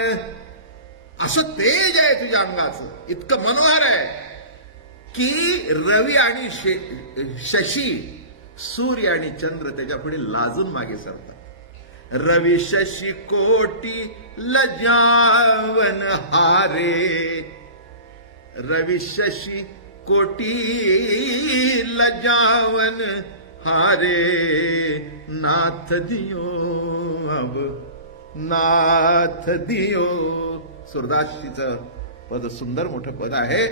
असं तेज आहे तुझ्या अंगाचं, इतकं मनोहर आहे की रवी आणि शशी, सूर्य आणि चंद्र त्याच्या पुढे लाजून मागे सरतात. रवी शशी कोटी लजावन हारे. रवी शशी कोटी लजावन हारे. नाथ दियो अब नाथ दियो. सुरदासजीचं पद सुंदर मोठं पद आहे.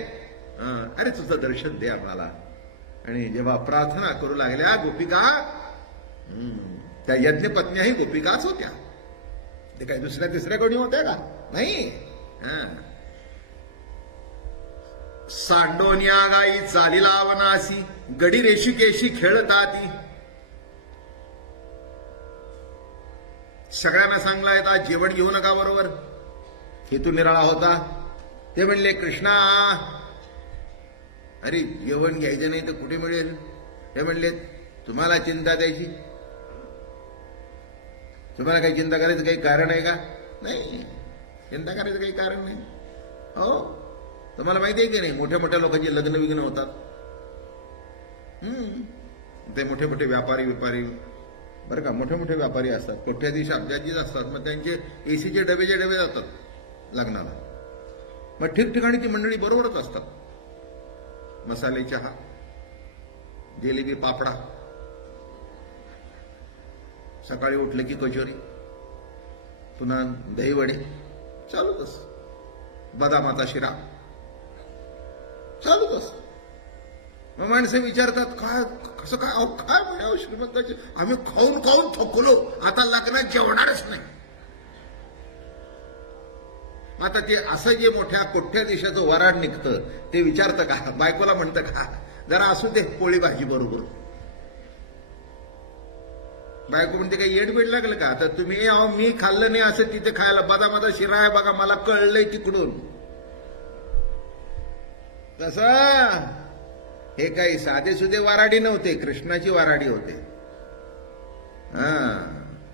अरे तुझं दर्शन दे आम्हाला. आणि जेव्हा प्रार्थना करू लागल्या गोपिका, त्या यज्ञपत्न्याही गोपिकाच होत्या. ते काही दुसऱ्या तिसऱ्या कोणी होत्या का? नाही. सांडोन्या गाई चालीला वनासी, गडी रेशिकेशी खेळताती. सगळ्यांना सांगला येतात जेवण घेऊ नका बरोबर. हेतू निराळा होता. ते म्हणले कृष्णा अरे जेवण घ्यायचं नाही तर कुठे मिळेल. ते म्हणले तुम्हाला चिंता द्यायची, तुम्हाला काही चिंता करायचं काही कारण आहे का? नाही, चिंता करायचं काही कारण नाही. हो, तुम्हाला माहिती आहे की नाही मोठ्या मोठ्या लोकांची लग्न विघ्न होतात. ते मोठे मोठे व्यापारी बरं का, मोठे मोठे व्यापारी असतात, कोट्याधीश अब्जाधीश असतात. मग त्यांचे एसीचे डबे जातात लग्नाला. मग ठिकठिकाणी ती मंडळी बरोबरच असतात. मसाले चहा, जिलेबी पापडा, सकाळी उठले की कचोरी, पुन्हा दहीवडे चालूच असत. बदामाचा शिरा चालूच असत. मग माणसं विचारतात काय कसं काय काय म्हणावं श्रीमंताचे, आम्ही खाऊन खाऊन थकलो, आता लग्नात जेवणारच नाही. आता ते असं जे मोठ्या कोट्याधीशाचं वराड निघतं ते विचारतं का? बायकोला म्हणतं का जरा असू दे पोळी भाजी बरोबर. बायको म्हणते काही येडबीड लागलं का? तर तुम्ही अहो मी खाल्लं नाही असं तिथे खायला. बदामाचा शिरा आहे बघा, मला कळलंय तिकडून. तसं हे काही साधे सुधे वराडी नव्हते, कृष्णाची वराडी होते.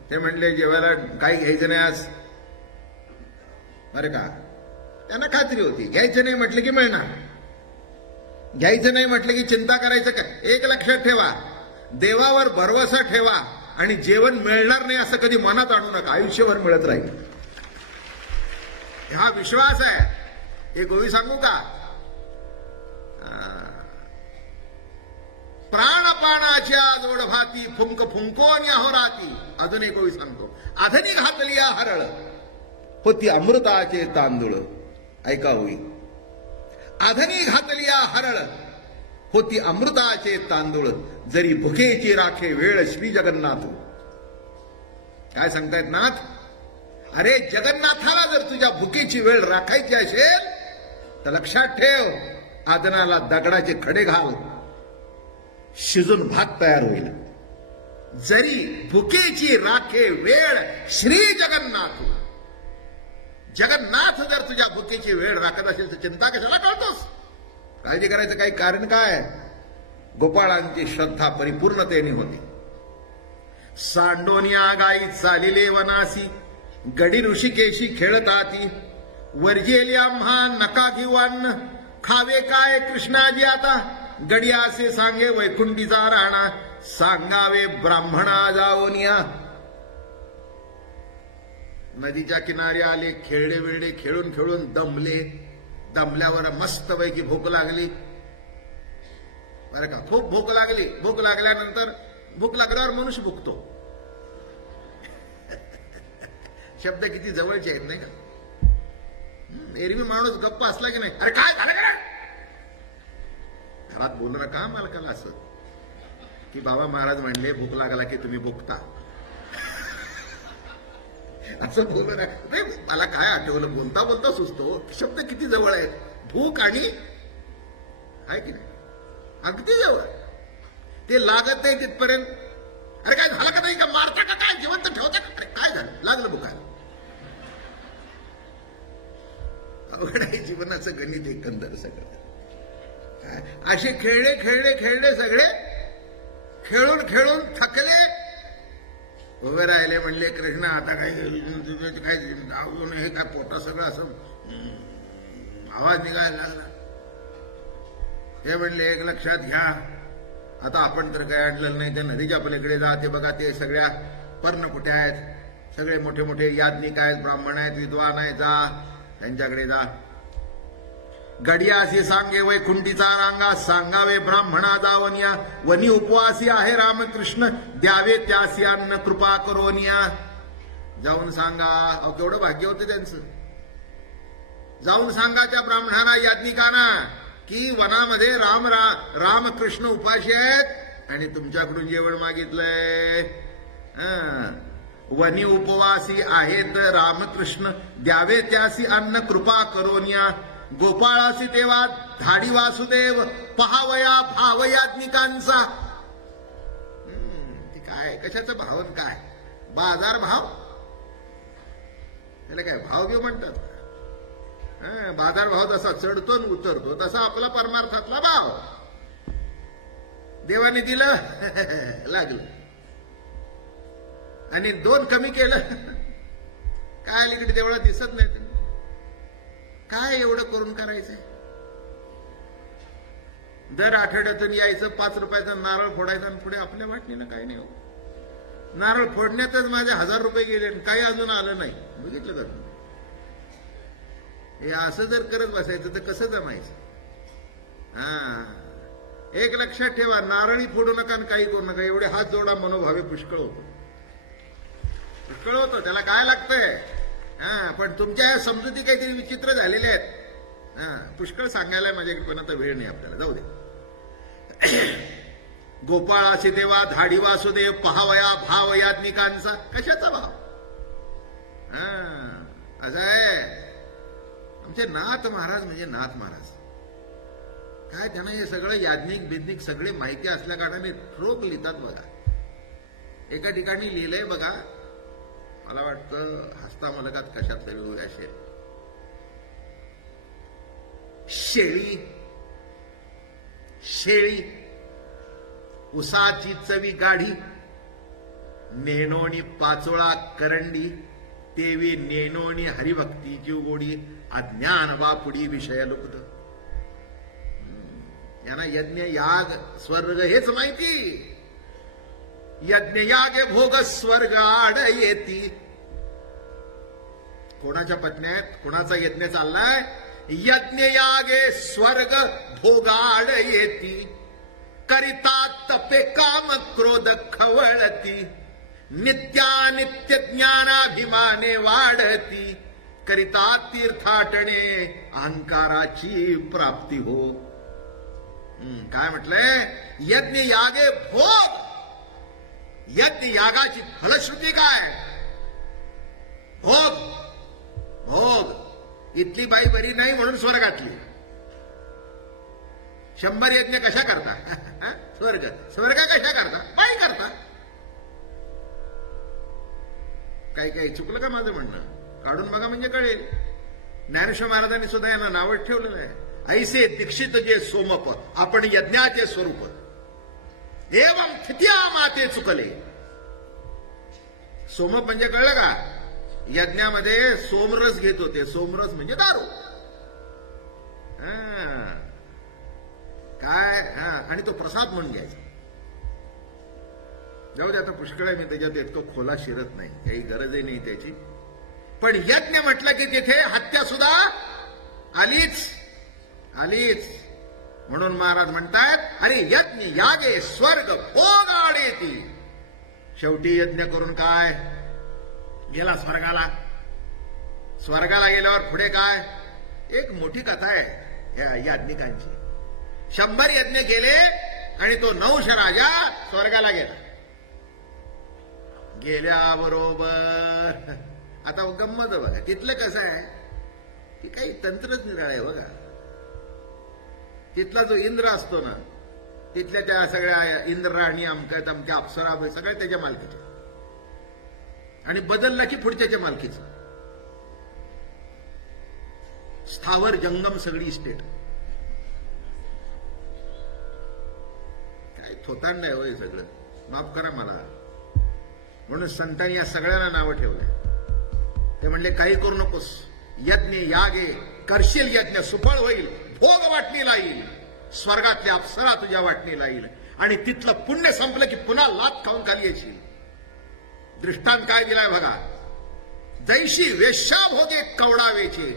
ते म्हणले जेवायला काही घ्यायचं नाही आज. अरे का त्यांना खात्री होती घ्यायचं नाही म्हटलं की मिळणार, घ्यायचं नाही म्हटलं की चिंता करायचं काय. एक लक्षात ठेवा, देवावर भरवसा ठेवा आणि जेवण मिळणार नाही असं कधी मनात आणू नका. आयुष्यभर मिळत राहील हा विश्वास आहे. हे गोवी सांगू का? प्राणपानाच्या जोड भाती फुंक फुंकोन होराती. अजून एक गोवी सांगतो. अधनी घातली हरळ होती अमृताचे तांदूळ. ऐका होई. अधनी घातलिया हरळ होती अमृताचे तांदूळ. जरी भुकेची राखे वेळ श्री जगन्नाथ. काय सांगतायत नाथ? अरे जगन्नाथाला जर तुझ्या भुकेची वेळ राखायची असेल तर लक्षात ठेव, आदनाला दगडाचे खडे घाल, शिजून भात तयार होईल. जरी भुकेची राखे वेळ श्री जगन्नाथ. जगन्नाथ जर तुझ्या भुकेची वेळ राखत असेल तर चिंता कशाला करतोस? काळजी करायचं काही कारण काय? गोपाळांची श्रद्धा परिपूर्णतेने होती. सांडोनिया गाई चालिले वनासी, गडी ऋषिकेशी खेळताती. वर्जेली आम्हा नका घेऊन, खावे काय कृष्णाजी आता. गडी असे सांगे वैकुंठीचा राणा, सांगावे ब्राह्मणा जावोनिया. नदीच्या किनारी आले, खेळडे वेळडे खेळून खेळून दमले. दमल्यावर मस्तपैकी भूक लागली. बरं का, खूप भूक लागली. भूक लागल्यानंतर भूक लागल्यावर मनुष्य भुकतो. शब्द किती जवळचे आहेत नाही का? एरवी माणूस गप्प असला की नाही, अरे काय झालं का घरात बोलू नका मालकाला असं की बाबा महाराज म्हणले भूक लागला की तुम्ही भुकता. असं बोलू नका. मला काय आठवलं, बोलता बोलता सुचतो शब्द किती जवळ आहेत. भूक आणि आहे की नाही, अगदी जवळ. ते लागत नाही तिथपर्यंत. अरे काय झालं का नाही, का मारता का काय, जिवंत ठेवता का, अरे काय झालं, लागलं बुकायला. अवघड आहे जीवनाचं गणित एकंदर सगळं. असे खेळले खेळले खेळले सगळे, खेळून खेळून थकले, उभे राहिले. म्हणले कृष्ण आता काय हे काय पोटा सगळं असं आवाज निघायला लागला. हे म्हणले एक लक्षात घ्या, आता आपण तर काय आणलं नाही, ते नदीच्या पलीकडे जा, ते बघा ते सगळ्या पर्णकुट्या आहेत, सगळे मोठे मोठे याज्ञिक आहेत, ब्राह्मण आहेत, विद्वान आहेत, जा त्यांच्याकडे जा. गडिया असे सांगे वैकुंठीचा रांगा, सांगावे ब्राह्मणा जावनिया, वनी उपवासी आहे रामकृष्ण, द्यावे त्यासी अन्न कृपा करोनिया. जाऊन सांगा. अहो केवढं भाग्य होतं त्यांचं. जाऊन सांगा त्या ब्राह्मणांना, याज्ञिकांना, की वनामध्ये रामकृष्ण उपाशी आहेत आणि तुमच्याकडून जेवण मागितलंय. वनी उपवासी आहेत रामकृष्ण, द्यावे त्यासी अन्न कृपा करोनिया. गोपाळासी तेव्हा धाडी वासुदेव, पहावया भाव याज्ञिकांचा. काय कशाचं भावन, काय बाजार भाव, त्याला काय भाव घेऊ म्हणतात. बाजार भाव जसा चढतो आणि उतरतो तसा आपला परमार्थातला भाव. देवाने दिलं लागलं आणि 2 कमी केलं. काय अलीकडे देवळात दिसत नाही, काय एवढं करून करायचंय. दर आठवड्यातून यायचं, 5 रुपयाचा नारळ फोडायचा आणि पुढे आपल्या वाटणीनं काही नाही. हो, नारळ फोडण्यातच माझे 1000 रुपये गेले, काही अजून आलं नाही. बघितलं का? हे असं जर करत बसायचं तर कसं जमायचं. एक लक्षात ठेवा, नारळी फोडू नका आणि काही करू नका, एवढे हात जोडा, मनोभावे पुष्कळ होतो. पुष्कळ होतं, त्याला काय लागतंय. पण तुमच्या ह्या समजुती काहीतरी विचित्र झालेल्या आहेत. पुष्कळ सांगायला माझ्याकडे पण आता वेळ नाही आपल्याला, जाऊ दे. गोपाळासी देवा धाडी वासुदेव, पहावया भाव याज्ञिकांचा. कशाचा भाव. असं आहे आमचे नाथ महाराज, म्हणजे नाथ महाराज काय, त्यांना हे सगळं याज्ञिक बिज्ञिक सगळे माहिती असल्या कारणाने ठोक लिहितात बघा. एका ठिकाणी लिहिलंय बघा, मला वाटतं हस्तामलकात कशात तरी असेल. शेळी शेळी उसाची चवी गाढी, नेणोणी पाचोळा करंडी, तेवी नेणोणी हरिभक्तीची गोडी, अज्ञान वापुडी विषय लुप्त. यांना यज्ञ याग स्वर्ग हेच माहिती. यज्ञ यागे भोग स्वर्ग आड येती. कोणाच्या पत्न्यात कोणाचा यज्ञ चाललाय. यज्ञ यागे स्वर्ग भोगाड येती, करिता तपे काम क्रोध खवळती, नित्यानित्य ज्ञानाभिमाने वाढती, करिता तीर्थाटणे अहंकाराची प्राप्ती हो. काय म्हटलंय. यज्ञ यागे भोग. यज्ञ यागाची फलश्रुती काय. भोग. भोग. इथली बाई बरी नाही म्हणून स्वर्गातली. 100 यज्ञ कशा करता. स्वर्ग कशा करता. बाई करता. काही चुकलं का माझं म्हणणं. काढून बघा म्हणजे कळेल. ज्ञानेश्वर महाराजांनी सुद्धा यांना नावच ठेवलेलं आहे. ऐसे दीक्षित जे सोमप, आपण यज्ञाचे स्वरूप, एवं थित्या माते चुकले. सोमप म्हणजे कळलं का. यज्ञामध्ये सोमरस घेत होते. सोमरस म्हणजे दारू. काय. आणि तो प्रसाद म्हणून घ्यायचा. जाऊ दे आता पुष्कळ आहे, मी त्याच्यात इतकं खोला शिरत नाही, काही गरजही नाही त्याची. पण यज्ञ म्हटलं की तिथे हत्या सुद्धा आलीच. म्हणून महाराज म्हणतायत, अरे यज्ञ यागे स्वर्ग भोगाड येती. शेवटी यज्ञ करून काय गेला स्वर्गाला. स्वर्गाला गेल्यावर पुढे काय. एक मोठी कथा आहे या याज्ञिकांची. 100 यज्ञ गेले आणि तो नहुष राजा स्वर्गाला गेला. गेल्याबरोबर आता गंमत बघा. तिथलं कसं आहे की काही तंत्रच निराळे बघा. तिथला जो इंद्र असतो ना, तिथल्या त्या सगळ्या इंद्रराणी अमक्या तमक्या अप्सरा सगळ्या त्याच्या मालकीच्या, आणि बदलला की पुढच्याच्या मालकीचा. स्थावर जंगम सगळी इस्टेट. काय थोतांड आहे होय सगळं, माफ करा मला. म्हणून संतांनी या सगळ्यांना नावं ठेवलंय. ते म्हणले काही करू नकोस, यज्ञ यागे करशील, यज्ञ सुफळ होईल, भोग वाटणीला येईल, स्वर्गातल्या अप्सरा तुझ्या वाटणीला येईल, आणि तिथलं पुण्य संपलं की पुन्हा लात खाऊन खाली येशील. दृष्टांत काय दिलाय बघा. जैशी वेश्या भोगे कवडावेचे,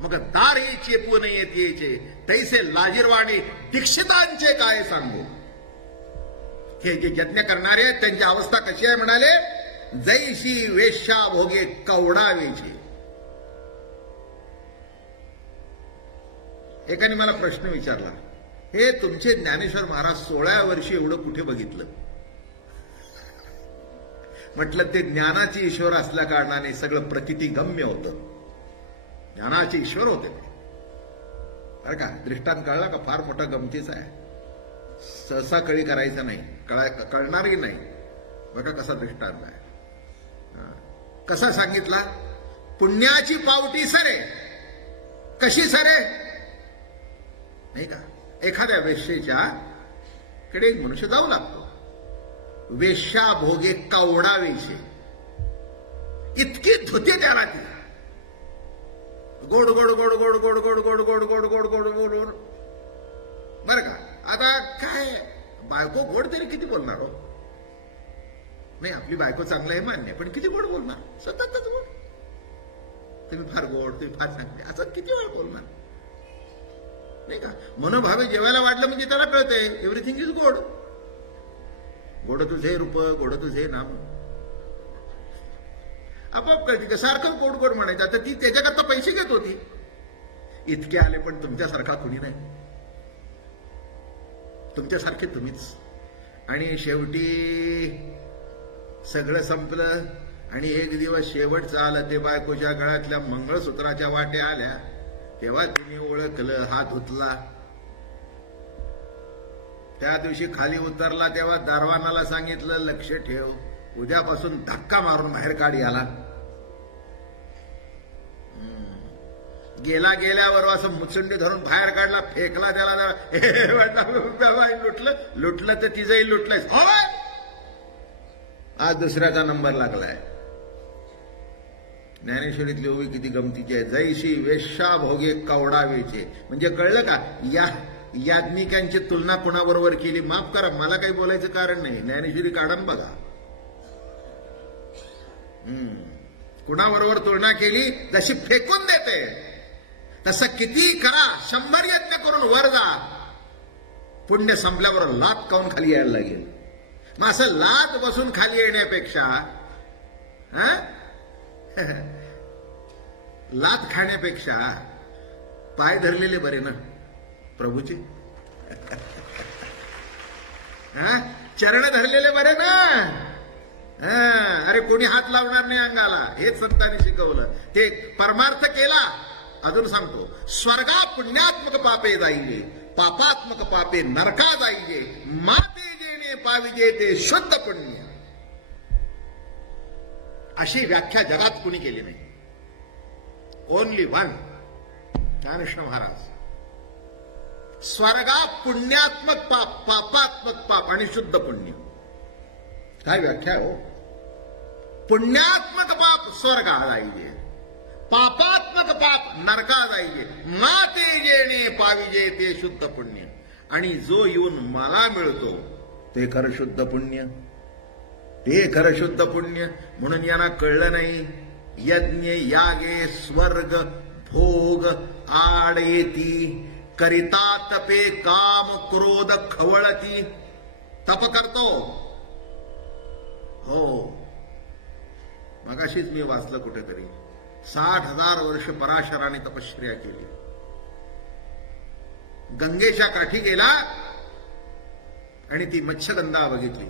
मग दार यायचे पुणे येत यायचे, तैसे लाजीरवाणी दीक्षितांचे काय सांगू. हे जे यज्ञ करणारे आहेत त्यांची अवस्था कशी आहे म्हणाले, जैशी वेश्या भोगे कवडावेचे. एकाने मला प्रश्न विचारला, हे तुमचे ज्ञानेश्वर महाराज 16व्या वर्षी एवढं कुठे बघितलं. म्हटलं ते ज्ञानाचे ईश्वर असल्या कारणाने सगळं प्रकितीगम्य होतं. ज्ञानाचे ईश्वर होते बरं का. दृष्टांत कळला का, फार मोठा गमतीचा आहे. सहसा कळी करायचं नाही, कळणारही नाही. बघा कसा दृष्टांत आहे. कसा सांगितला, पुण्याची पावटी सरे. कशी सरे नाही का. एखाद्या वेश्येच्या कडे एक मनुष्य जाऊ लागतो. वेश्या भोगे कवडा वेशे, इतकी धुते त्याला ती. गोड गोड गोड गोड गोड गोड गोड गोड गोड गोड गोड गोड गोड. बरं का. आता काय बायको गोड तरी किती बोलणार हो. नाही आपली बायको चांगलं आहे मान्य, पण किती गोड बोलणार. सततच गोड. तुम्ही फार गोड, तुम्ही फार चांगले, असं किती वेळ बोलणार नाही का. मनोभावे जेवायला वाढलं म्हणजे त्याला कळतंय एव्हरीथिंग इज गोड. गोड तुझे रूप, गोड तुझे नाम. आपोआप कळते का. सारखं गोड गोड म्हणायचं. आता ती त्याच्याकरता पैसे घेत होती. इतके आले पण तुमच्यासारखा कुणी नाही. तुमच्यासारखे तुम्हीच. आणि शेवटी सगळं संपलं आणि एक दिवस शेवटचं आलं. ते बायकोच्या गळ्यातल्या मंगळसूत्राच्या वाट्या आल्या, तेव्हा तिने ओळखलं, हात धुतला. त्या दिवशी खाली उतरला तेव्हा दारवानाला सांगितलं, लक्ष ठेव, उद्यापासून धक्का मारून बाहेर काढ याला. गेल्यावर असं मुचंडी धरून बाहेर काढला, फेकला त्याला. लुटलं लुटलं तर तिचंही लुटलंय. आज दुसऱ्याचा नंबर लागलाय. ज्ञानेश्वरीतली ओवी किती गमतीची आहे. जैशी वेश्या भोगे कवडावेचे. म्हणजे कळलं का, या याज्ञिकांची तुलना कुणाबरोबर केली. माफ करा, मला काही बोलायचं कारण नाही. ज्ञानेश्वरी काढून बघा. कुणाबरोबर तुलना केली, जशी फेकून देते तसं किती करा, 100 यज्ञ करून वर जा, पुण्य संपल्यावर लात खाऊन खाली यायला लागेल. मग असं लात बसून खाली येण्यापेक्षा लात खाण्यापेक्षा पाय धरलेले बरे ना प्रभूचे. चरण धरलेले बरे ना. अरे कोणी हात लावणार नाही अंगाला. हेच संतांनी शिकवलं. ते परमार्थ केला. अजून सांगतो, स्वर्गा पुण्यात्मक पापे जाईले, पापात्मक पापे नरका जाईले, माते जेणे पाविजे ते शुद्ध पुण्य. अशी व्याख्या जगात कुणी केली नाही. Only one, Dnyaneshwar Maharaj. स्वर्गा पुण्यात्मक पाप, पापात्मक पाप आणि शुद्ध पुण्य. काय व्याख्या हो. पुण्यात्मक पाप स्वर्गा जाईजे, पापात्मक पाप नरका जाईजे, माते जेणे पाविजे ते शुद्ध पुण्य. आणि जो येऊन मला मिळतो ते खरं शुद्ध पुण्य. ते खरं शुद्ध पुण्य. म्हणून यांना कळलं नाही. यज्ञ यागे स्वर्ग भोग आड येती, करिता तपे काम क्रोध खवळती. तप करतो हो. मगाशीच मी वाचलं कुठेतरी, 60,000 वर्ष पराशराने तपश्चर्या केली. गंगेच्या काठी गेला आणि ती मच्छगंधा बघितली.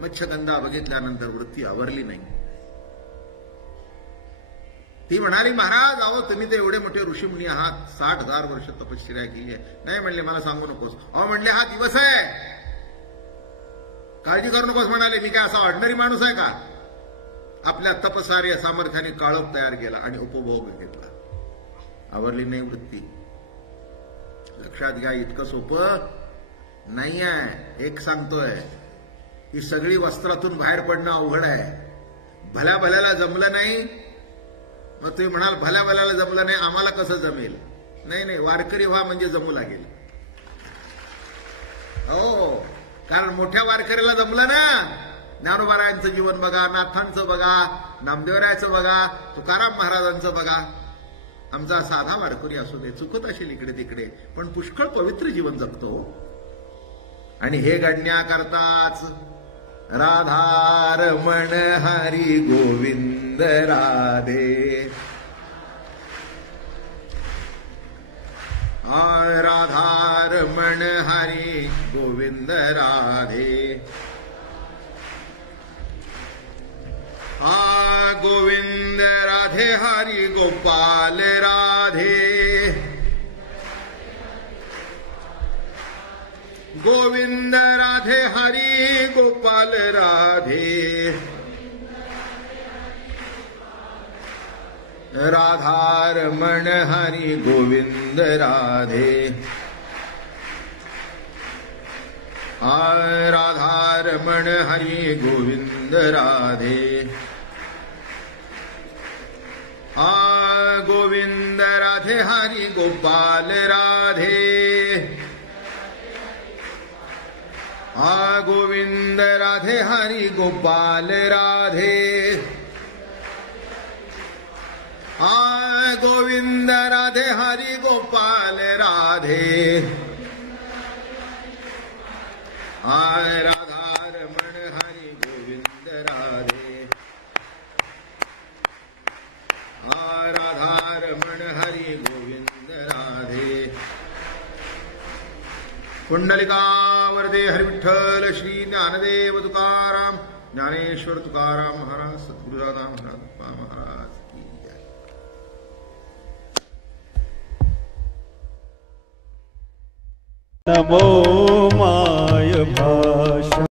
मच्छगंधा बघितल्यानंतर वृत्ती आवरली नाही. ती म्हणाली, महाराज अहो तुम्ही तर एवढे मोठे ऋषीमुनी आहात, 60,000 वर्ष तपश्चर्या केली आहे. नाही म्हणले, मला सांगू नकोस. अहो म्हणले, हा दिवस आहे काळजी करू नकोस म्हणाले, मी काय असा ऑर्डिनरी माणूस आहे का? आपल्या तपसार्य सामर्थ्याने काळोख तयार केला आणि उपभोग घेतला. आवरली नाही वृत्ती. लक्षात घ्या, इतकं सोपं नाही आहे. एक सांगतोय, ही सगळी वस्त्रातून बाहेर पडणं अवघड आहे. भल्या भल्याला जमलं नाही, मग तुम्ही म्हणाल भल्या भल्याला जमलं नाही, आम्हाला कसं जमेल? नाही नाही, वारकरी व्हा म्हणजे जमू लागेल. हो, कारण मोठ्या वारकऱ्याला जमलं ना. ज्ञानोबारायांचं जीवन बघा, नाथांचं बघा, नामदेवरायाचं बघा, तुकाराम महाराजांचं बघा. आमचा साधा वारकरी असू दे, चुकत असेल इकडे तिकडे, पण पुष्कळ पवित्र जीवन जगतो. आणि हे घडण्याकरताच राधारमण हरी गोविंद राधे, राधारमण हरी गोविंद राधे, गोविंद राधे हरी गोपाल राधे, गोविंद राधे हरी गोपाल राधे, राधारमण हरी गोविंद राधे, राधारमण हरी गोविंद राधे, गोविंद राधे हरी गोपाल राधे, गोविंद राधे हरी गोपाल राधे, गोविंद राधे हरी गोपाल राधे, राधारमण हरी गोविंद राधे, राधारमण हरी गोविंद राधे. कुंडलिकावरदे हरी विठ्ठल श्री ज्ञानदेव तुकाराम ज्ञानेश्वर तुकाराम महाराज सद्गुरुदादा महाराज की जय. नमो